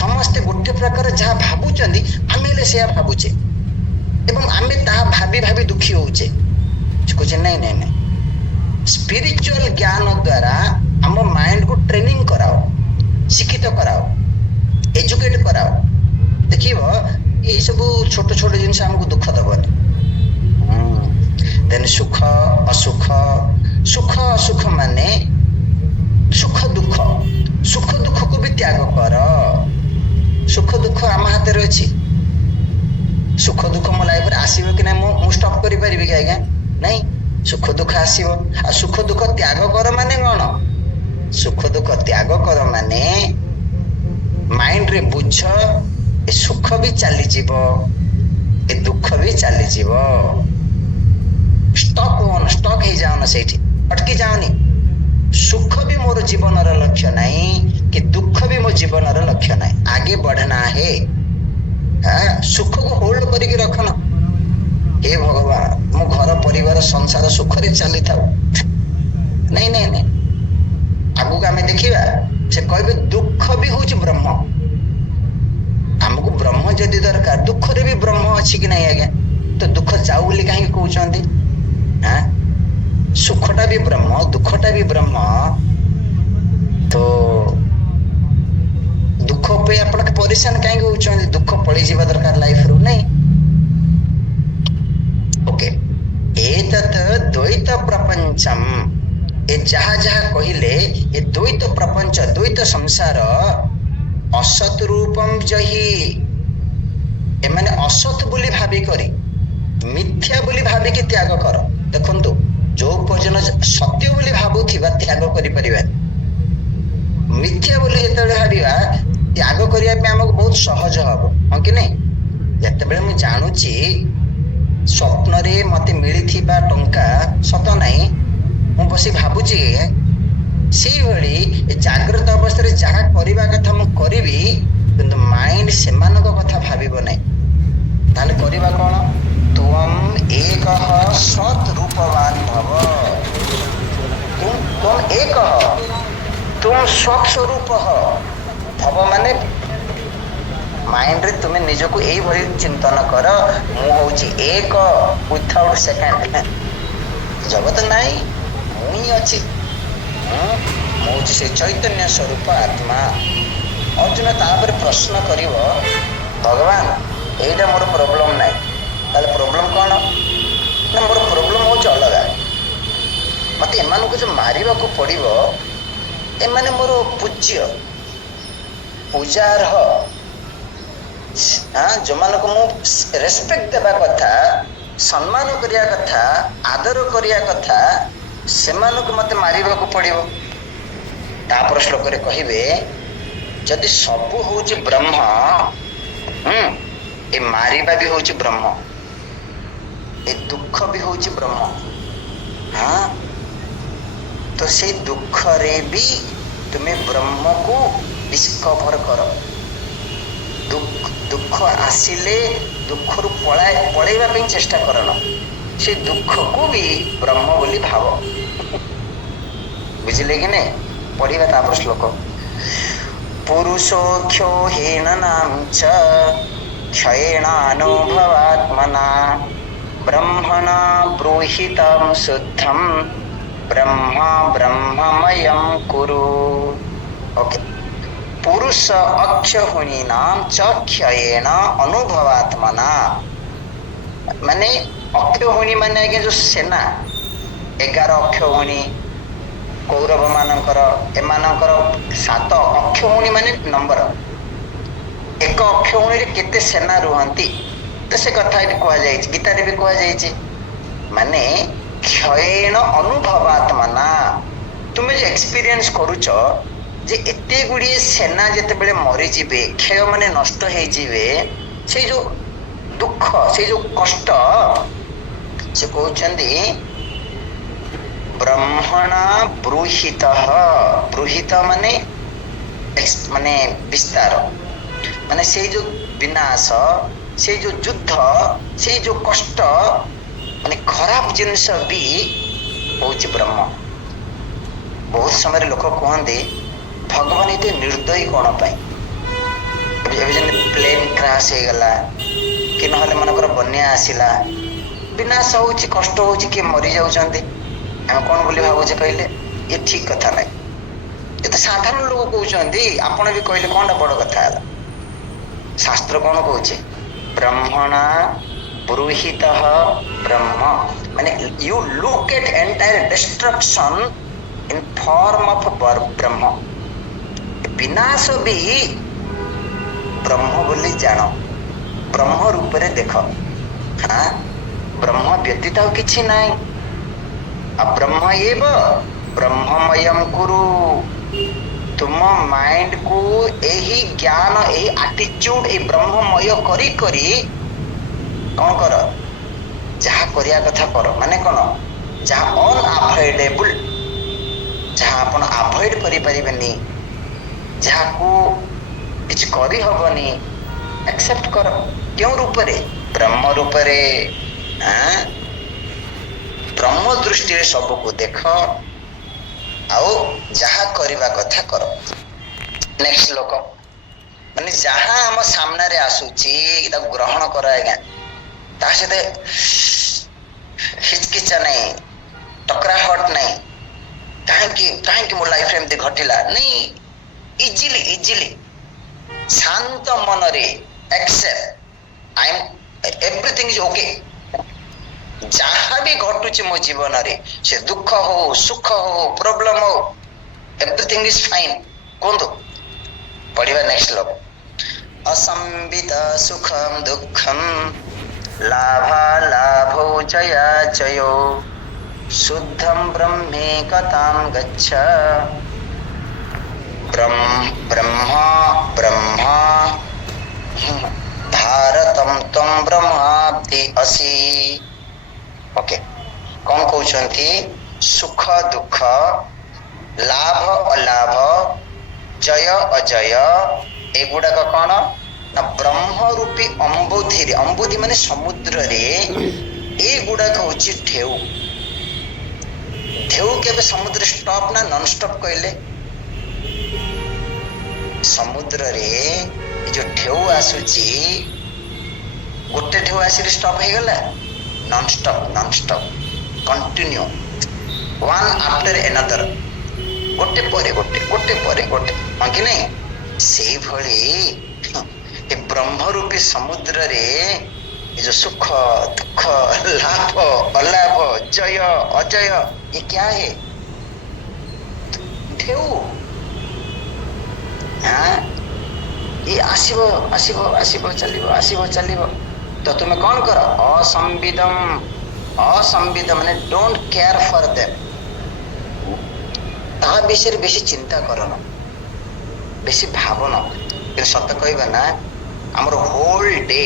ସମସ୍ତେ ଗୋଟେ ପ୍ରକାର ଯାହା ଭାବୁଛନ୍ତି, ଆମେ ହେଲେ ସେୟା ଭାବୁଛେ ଏବଂ ଆମେ ତାହା ଭାବି ଭାବି ଦୁଃଖୀ ହଉଛେ। କହୁଛେ ନାଇଁ ନାଇଁ ନାଇଁ, ସ୍ପିରିଚୁଆଲ ଜ୍ଞାନ ଦ୍ଵାରା ଆମ ମାଇଣ୍ଡକୁ ଟ୍ରେନିଂ କରାଅ, ଶିକ୍ଷିତ କରାଅ, ଏଜୁକେଟ କରାଅ, ଦେଖିବ ଏଇ ସବୁ ଛୋଟ ଛୋଟ ଜିନିଷ ଆମକୁ ଦୁଃଖ ଦବନି। ଦେନ୍ ସୁଖ ଅସୁଖ, ସୁଖ ଅସୁଖ ମାନେ ସୁଖ ଦୁଃଖ, ସୁଖ ଦୁଃଖକୁ ବି ତ୍ୟାଗ କର। ସୁଖ ଦୁଃଖ ଆମ ହାତରେ ଅଛି, ସୁଖ ଦୁଃଖ ମୋ ଲାଇଫରେ ଆସିବ କି ନାଇଁ ମୁଁ ଷ୍ଟପ୍ କରିପାରିବି କି ଆଜ୍ଞା? ନାଇଁ, ସୁଖ ଦୁଃଖ ଆସିବ। ଆଉ ସୁଖ ଦୁଃଖ ତ୍ୟାଗ କର ମାନେ କଣ? ସୁଖ ଦୁଃଖ ତ୍ୟାଗ କର ମାନେ ମାଇଣ୍ଡରେ ବୁଝ, ଏ ସୁଖ ବି ଚାଲିଯିବ, ଏ ଦୁଃଖ ବି ଚାଲିଯିବ। ଷ୍ଟକ୍ ହେଇଯାଉନ ସେଇଠି, ଅଟକି ଯାଉନି। ସୁଖ ବି ମୋର ଜୀବନର ଲକ୍ଷ୍ୟ ନାହିଁ, କି ଦୁଃଖ ବି ମୋ ଜୀବନର ଲକ୍ଷ୍ୟ ନାହିଁ, ଆଗେ ବଢନା ହେ। ସୁଖକୁ ହୋଲ୍ଡ କରିକି ରଖନ, ହେ ଭଗବାନ ମୋ ଘର ପରିବାର ସଂସାର ସୁଖରେ ଚାଲିଥାଉ। ନାଇଁ ନାଇଁ ନାଇଁ, ଆଗକୁ ଆମେ ଦେଖିବା, ସେ କହିବେ ଦୁଃଖ ବି ହଉଛି ବ୍ରହ୍ମ। ଆମକୁ ବ୍ରହ୍ମ ଯଦି ଦରକାର, ଦୁଃଖରେ ବି ବ୍ରହ୍ମ ଅଛି କି ନାଇଁ ଆଜ୍ଞା? ତ ଦୁଃଖ ଯାଉ ବୋଲି କାହିଁକି କହୁଛନ୍ତି? ସୁଖଟା ବି ବ୍ରହ୍ମ, ଦୁଃଖଟା ବି ବ୍ରହ୍ମ, ତ ଦୁଃଖ ପାଇଁ ଆପଣ ପରିଶାନ କାହିଁକି ହଉଛନ୍ତି? ଦୁଃଖ ପଳେଇଯିବା ଦରକାର ଲାଇଫରୁ, ନାଇଁ? ଓକେ, ଏତତ୍ ଦ୍ୱୈତ ପ୍ରପଞ୍ଚମ୍, ଏ ଯାହା ଯାହା କହିଲେ ଏ ଦ୍ୱୈତ ପ୍ରପଞ୍ଚ, ଦ୍ୱୈତ ସଂସାର ଅସତ୍ ରୂପମ୍ ଜହି, ଏମାନେ ଅସତ୍ ବୋଲି ଭାବି କରି, ମିଥ୍ୟା ବୋଲି ଭାବିକି ତ୍ୟାଗ କର। ଦେଖନ୍ତୁ, ଯୋଉ ପର୍ଯ୍ୟନ୍ତ ସତ୍ୟ ବୋଲି ଭାବୁଥିବା ତ୍ୟାଗ କରିପାରିବାନି। ମିଥ୍ୟା ବୋଲି ଯେତେବେଳେ ଭାବିବା, ତ୍ୟାଗ କରିବା ପାଇଁ ଆମକୁ ବହୁତ ସହଜ ହବ, ହଁ କି ନାଇଁ? ଯେତେବେଳେ ମୁଁ ଜାଣୁଛି ସ୍ୱପ୍ନରେ ମତେ ମିଳିଥିବା ଟଙ୍କା ସତ ନାହିଁ, ମୁଁ ବସି ଭାବୁଛି, ସେଇଭଳି ଜାଗ୍ରତ ଅବସ୍ଥାରେ ଯାହା କରିବା କଥା ମୁଁ କରିବି, କିନ୍ତୁ ମାଇଣ୍ଡ ସେମାନଙ୍କ କଥା ଭାବିବ ନାହିଁ। ତାହେଲେ କରିବା କଣ? ତ୍ୱମ୍ ଏକଃ ସତ୍ ରୂପବାନ ଭବ। ତୁମ ଏକଃ, ତୁମ ସତ୍ ସ୍ୱରୂପ ଭବ ମାନେ ମାଇଣ୍ଡରେ ତୁମେ ନିଜକୁ ଏଇଭଳି ଚିନ୍ତନ କର, ମୁଁ ହଉଛି ଏକ, ୱିଥାଉଟ୍ ସେକେଣ୍ଡ। ଜଗତ ନାହିଁ, ମୁଁ ହିଁ ଅଛି। ମୁଁ ହଉଛି ସେ ଚୈତନ୍ୟ ସ୍ୱରୂପ ଆତ୍ମା। ଅର୍ଜୁନ ତାପରେ ପ୍ରଶ୍ନ କରିବ, ଭଗବାନ ଏଇଟା ମୋର ପ୍ରୋବ୍ଲେମ ନାହିଁ, ତାହେଲେ ପ୍ରୋବ୍ଲେମ କଣ? ନା ମୋର ପ୍ରୋବ୍ଲେମ ହଉଛି ଅଲଗା। ମତେ ଏମାନଙ୍କୁ ଯୋଉ ମାରିବାକୁ ପଡିବ, ଏମାନେ ମୋର ପୂଜ୍ୟ, ପୂଜାର୍ହ, ଯୋଉମାନଙ୍କୁ ମୁଁ ରେସ୍ପେକ୍ଟ ଦେବା କଥା, ସମ୍ମାନ କରିବା କଥା, ଆଦର କରିବା କଥା, ସେମାନଙ୍କୁ ମତେ ମାରିବାକୁ ପଡିବ। ତାପରେ ଶ୍ଲୋକରେ କହିବେ, ଯଦି ସବୁ ହଉଛି ବ୍ରହ୍ମ, ଏ ମାରିବା ବି ହଉଛି ବ୍ରହ୍ମ, ଏ ଦୁଃଖ ବି ହଉଛି ବ୍ରହ୍ମ। ତ ସେଇ ଦୁଃଖରେ ବି ତୁମେ ବ୍ରହ୍ମକୁ ଡିସ୍କଭର କର। ଦୁଃଖ ଆସିଲେ ଦୁଃଖରୁ ପଳେଇବା ପାଇଁ ଚେଷ୍ଟା କରନ, ସେ ଦୁଃଖକୁ ବି ବ୍ରହ୍ମ ବୋଲି ଭାବ। ବୁଝିଲେ କି ନାଇଁ? ପଢିବା ତାପରେ ଶ୍ଲୋକ। ପୁରୁଷୋକ୍ଷୋ ହୀନନାଂ ଚ କ୍ଷୟେଣାନୁଭବାତ୍ମନା ବ୍ରହ୍ମଣା ବ୍ରୂହିତଂ ଶୁଦ୍ଧଂ ବ୍ରହ୍ମ ବ୍ରହ୍ମମୟଂ କୁରୁ। ଓକେ, ପୁରୁଷ ଅକ୍ଷହୁଣୀନାଂ ଚ କ୍ଷୟେଣ ଅନୁଭବାତ୍ମନା, ମାନେ ଅକ୍ଷହୁଣୀ ମାନେ ଆଜ୍ଞା ଯୋଉ ସେନା, 11 ଅକ୍ଷହୁଣୀ କୌରବ ମାନଙ୍କର, ଏମାନଙ୍କର 7 ଅକ୍ଷହୁଣୀ ମାନେ ନମ୍ବର, ଏକ ଅକ୍ଷହୁଣୀରେ କେତେ ସେନା ରୁହନ୍ତି, ତ ସେ କଥା ଏଠି କୁହାଯାଇଛି, ଗୀତାରେ ବି କୁହାଯାଇଛି। ମାନେ କ୍ଷୟେଣ ଅନୁଭବାତ୍ମନା, ତୁମେ ଯୋଉ ଏକ୍ସପିରିଏନ୍ସ କରୁଛ ଯେ ଏତେ ଗୁଡିଏ ସେନା ଯେତେବେଳେ ମରିଯିବେ, କ୍ଷୟ ମାନେ ନଷ୍ଟ ହେଇଯିବେ, ସେଇ ଯୋଉ ଦୁଃଖ, ସେଇ ଯୋଉ କଷ୍ଟ, ସେ କହୁଛନ୍ତି ବ୍ରହ୍ମଣା ବ୍ରୂହିତ, ବ୍ରୂହିତ ମାନେ ବିସ୍ତାର, ମାନେ ସେଇ ଯୋଉ ବିନାଶ, ସେଇ ଯୋଉ ଯୁଦ୍ଧ, ସେଇ ଯୋଉ କଷ୍ଟ, ମାନେ ଖରାପ ଜିନିଷ ବି ହଉଛି ବ୍ରହ୍ମ। ବହୁତ ସମୟରେ ଲୋକ କୁହନ୍ତି, ଭଗବାନ ଏତେ ନିର୍ଦ୍ଦୟୀ କଣ ପାଇଁ? ଏବେ ଯେମିତି ପ୍ଲେନ କ୍ରାସ ହେଇଗଲା, କି ନହେଲେ ମନେକର ବନ୍ୟା ଆସିଲା, ବିନାଶ ହଉଛି, କଷ୍ଟ ହଉଛି, କିଏ ମରି ଯାଉଛନ୍ତି, ଆମେ କଣ ବୋଲି ଭାବୁଛେ କହିଲେ? ଏ ଠିକ କଥା ନାହିଁ। ଏ ତ ସାଧାରଣ ଲୋକ କହୁଛନ୍ତି, ଆପଣ ବି କହିଲେ କଣଟା ବଡ କଥା ହେଲା? ଶାସ୍ତ୍ର କଣ କହୁଛି? ବ୍ରହ୍ମଣା ବ୍ରୂହିତ ବ୍ରହ୍ମ, ମାନେ you look at entire destruction in form of Brahma. ବିନାଶ ବି ବ୍ରହ୍ମ ବୋଲି ଜାଣ, ବ୍ରହ୍ମ ରୂପରେ ଦେଖ। ବ୍ରହ୍ମ ବ୍ୟତୀତ ଆଉ କିଛି ନାହିଁ। ବ୍ରହ୍ମ ଏବ ବ୍ରହ୍ମମୟଂ କୁରୁ, ତୁମ ମାଇଣ୍ଡକୁ ଏହି ଜ୍ଞାନ, ଏହି ଆଟିଚ୍ୟୁଡ, ଏହି ବ୍ରହ୍ମମୟ କରି କରି କଣ କର? ଯାହା କରିବା କଥା କର। ମାନେ କଣ? ଯାହା ଅନଆଭଏଡେବୁଲ, ଯାହା ଆପଣ ଆଭଏଡ କରିପାରିବେନି, ଯାହାକୁ କିଛି କରିହବନି, ଆକ୍ସେପ୍ଟ କର। କେଉଁ ରୂପରେ? ବ୍ରହ୍ମ ରୂପରେ। ବ୍ରହ୍ମ ଦୃଷ୍ଟିରେ ସବୁକୁ ଦେଖ, ଆଉ ଯାହା କରିବା କଥା କର। ନେକ୍ସଟ ଶ୍ଲୋକ, ମାନେ ଯାହା ଆମ ସାମ୍ନାରେ ଆସୁଛି ତାକୁ ଗ୍ରହଣ କର ଆଜ୍ଞା, ତା ସହିତ ହିଚକିଚା ନାହିଁ, ଟକରାହଟ ନାହିଁ। କାହିଁକି ମୋ ଲାଇଫରେ ଏମିତି ଘଟିଲା, ନାଇଁ, ଇଜିଲି ଶାନ୍ତ ମନରେ accept, everything is okay। ଯାହା ବି ଘଟୁଛି ମୋ ଜୀବନରେ, ସେ ଦୁଃଖ ହଉ, ସୁଖ ହଉ, ପ୍ରୋବ୍ଲେମ ହଉ, everything is fine। କୁହନ୍ତୁ, पढ़िबा नेक्स्ट श्लोक। असंवित सुखम दुःखम लाभालाभौ जया जयो शुद्धं ब्रह्मेकतां गच्छ ब्रह्मा ब्रह्मा भारतम त्वं ब्रह्माब्धि असि। ओके, कौन कहउछंती सुख दुख लाभ अलाभ जय अजय एगुड़ाक कौन ना ब्रह्म रूपी अम्बुधि, अम्बुधि माने समुद्र रे एगुड़ाक होची ढेउ। ढेउ केबे समुद्र स्टॉप ना नॉन स्टॉप कहले समुद्र रे जो ढेउ आसुची गोटे ढेउ आसी स्टॉप हो गला non stop continue one after another गोटे परे गोटे हाँ कि नहीं से भली ए ब्रह्म रूपी समुद्र रे जो सुख दुख लाभ अलाभ जय अजय ये क्या है ढेउ। हाँ ये आसीबो आसीबो आसीबो चलिबो तो तुम्हें कौन कर असंविदम माने डोंट केयर फॉर देम ता विषय बेसी चिंता करन बेसी भावन कि सत कहबा ना हमर होल डे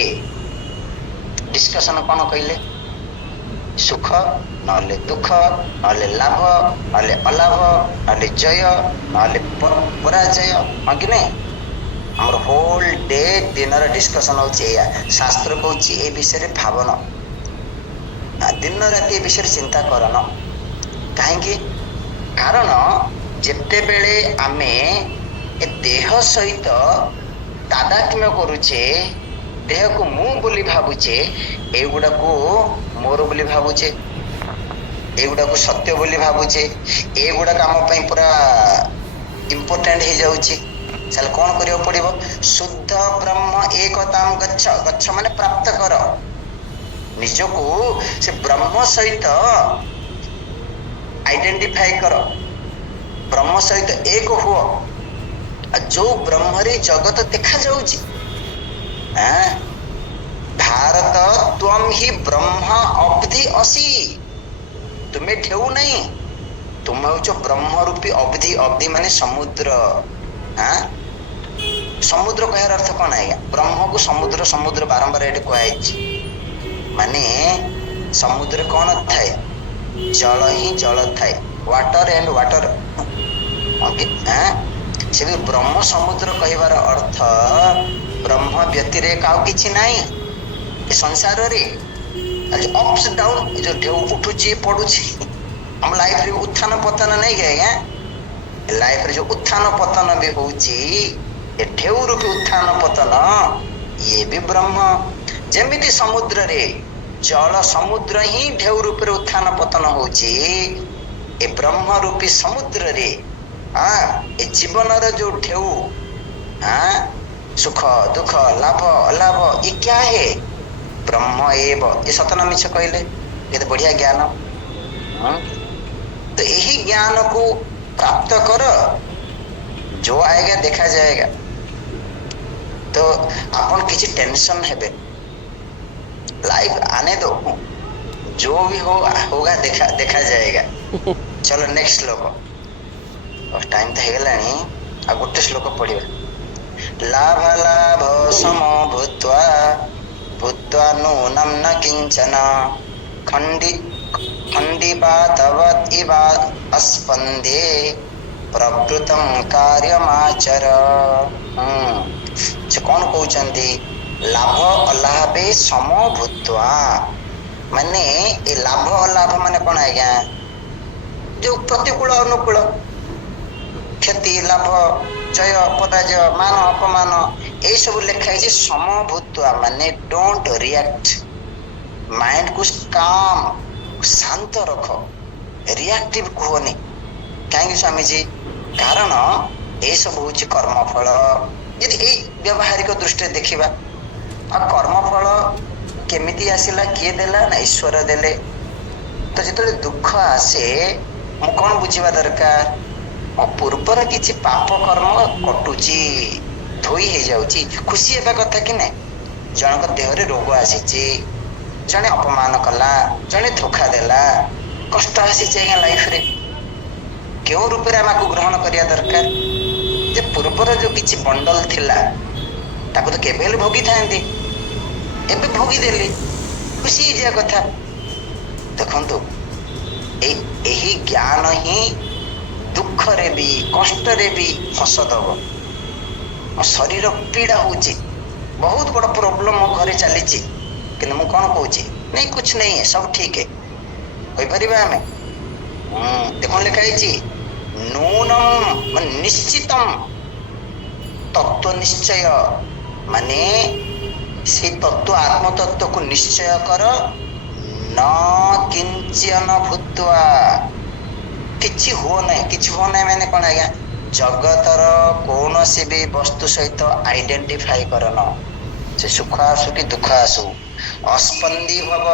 डिस्कशन कौन कहले सुख नले दुख नले लाभ नले अलाभ नले जय नले पराजय हाँ कि नहीं हमर होल डे दिन डिस्कशन होची शास्त्र कहूची ए विषय भावन दिन राति ए विषय चिंता करन कहीं कारण जेते बेले आमे ए देह सहित तादात्म्य करूचे देह को मु बोली भावुचे एगुड़ा को मोर बोली भावुचे एगुड़ा को सत्य बोली भावुचे एगुड़ा आम पूरा इम्पोर्टेंट हो जाउची। चल कौन करियो पड़िबो शुद्ध ब्रह्म एकताम गच्छ गच्छ माने प्राप्त कर निजको से ब्रह्म सहित आइडेंटिफाई कर ब्रह्म सहित एक हुआ जो ब्रह्म रे जगत देखा जाउची भारत त्वं ही ब्रह्मा अवधि असि तुम्हें ढेउ नहीं तुम हो ब्रह्म रूपी अवधि अवधि माने समुद्र। हाँ समुद्र कहर अर्थ कौन आएगा ब्रह्म को समुद्र समुद्र बारंबार ये कहुई माने समुद्र कौन थाए जल ही जल थाए वाटर एंड वाटर ओके। से भी ब्रह्म समुद्र कहबार अर्थ ब्रह्म व्यतिरेक आउ किछि नाही संसार रे अप्स डाउन जो ढेउ उठुची पड़ुची हम लाइफ रे उत्थान पतन नहीं गए लाइफ रे जो उत्थान पतन भी होची ए ढेउ रूपी उत्थान पतन ये भी ब्रह्म जेमिति समुद्र रे जल समुद्र ही ढेउ रूप रे उत्थान पतन होची ए ब्रह्म रूपी समुद्र रे ए जीवन रे जो ढेउ सुख दुख लाभ अलाभ ये क्या है ब्रह्म एव ये सतना मिछ कहले ये तो बढ़िया ज्ञान। तो यही ज्ञान को प्राप्त कर जो आएगा देखा जाएगा। तो अपन किसी टेंशन है लाइफ आने दो जो भी होगा देखा जाएगा। चलो नेक्स्ट श्लोक टाइम तो हेगलानी आ गोटे श्लोक पढ़िबा लाभ लाभ सम भूत्वा भूत्वा नूनं न किंचन खंडिबातवत् इव अस्पंदे प्रवृत्तं कार्यमाचर। से कौन कहउचंती लाभ अलाभे सम भूत्वा माने ए लाभ अलाभ माने कौन आज्ञा जो प्रतिकूल अनुकूल क्षति लाभ जय पराजय मान अपमान ये सब लिखाई समभूत्वा माने डोंट रिएक्ट माइंड को काम शांत रख रिएक्टिव कहनी कहीं स्वामी जी कारण ये सब हूँ कर्मफल यदि ये व्यावहारिक दृष्टि देखा आ कर्मफल केमिति आसिला किए देला ना ईश्वर देले। तो जो दुख आसे मु कौन बुझा दरकार मो पूर्वर किसी पाप कर्म कटुची ଧୋଇ ହେଇଯାଉଛି, ଖୁସି ହେବା କଥା କି ନାଇଁ? ଜଣଙ୍କ ଦେହରେ ରୋଗ ଆସିଛି, ଜଣେ ଅପମାନ କଲା, ଜଣେ ଧୋକା ଦେଲା, କଷ୍ଟ ଆସିଛି ଆଜ୍ଞା ଲାଇଫରେ, କେଉଁ ରୂପରେ ଆମକୁ ଗ୍ରହଣ କରିବା ଦରକାର? ଯେ ପୂର୍ବର ଯୋଉ କିଛି ବଣ୍ଡଲ ଥିଲା ତାକୁ ତ କେବେ ହେଲେ ଭୋଗିଥାନ୍ତି, ଏବେ ଭୋଗିଦେଲି, ଖୁସି ହେଇଯିବା କଥା। ଦେଖନ୍ତୁ, ଏହି ଜ୍ଞାନ ହିଁ ଦୁଃଖରେ ବି କଷ୍ଟରେ ବି ହସ ଦବ। ମୋ ଶରୀର ପୀଡା ହଉଛି, ବହୁତ ବଡ ପ୍ରୋବ୍ଲେମ ମୋ ଘରେ ଚାଲିଛି, କିନ୍ତୁ ମୁଁ କଣ କହୁଛି? ନାଇଁ କୁଛ ନାଇଁ है, ସବୁ ଠିକ है, କହିପାରିବା ଆମେ? ଦେଖୁନ ଲେଖା ହେଇଛି ନୂନମ୍ ମାନେ ନିଶ୍ଚିତମ୍ ତତ୍ଵ ନିଶ୍ଚୟ, ମାନେ ସେ ତତ୍ଵ ଆତ୍ମ ତତ୍ଵକୁ ନିଶ୍ଚୟ କର, ନ କିଞ୍ଚନ ଭୂତ୍ୱା, କିଛି ହୁଅ ନାହିଁ। କିଛି ହୁଅ ନାହିଁ ମାନେ କଣ ଆଜ୍ଞା? ଜଗତର କୌଣସି ବି ବସ୍ତୁ ସହିତ ଆଇଡେଣ୍ଟିଫାଇ କରନ, ସେ ସୁଖ ଆସୁ କି ଦୁଃଖ ଆସୁ, ଅସ୍ପନ୍ଦୀ ଭବ,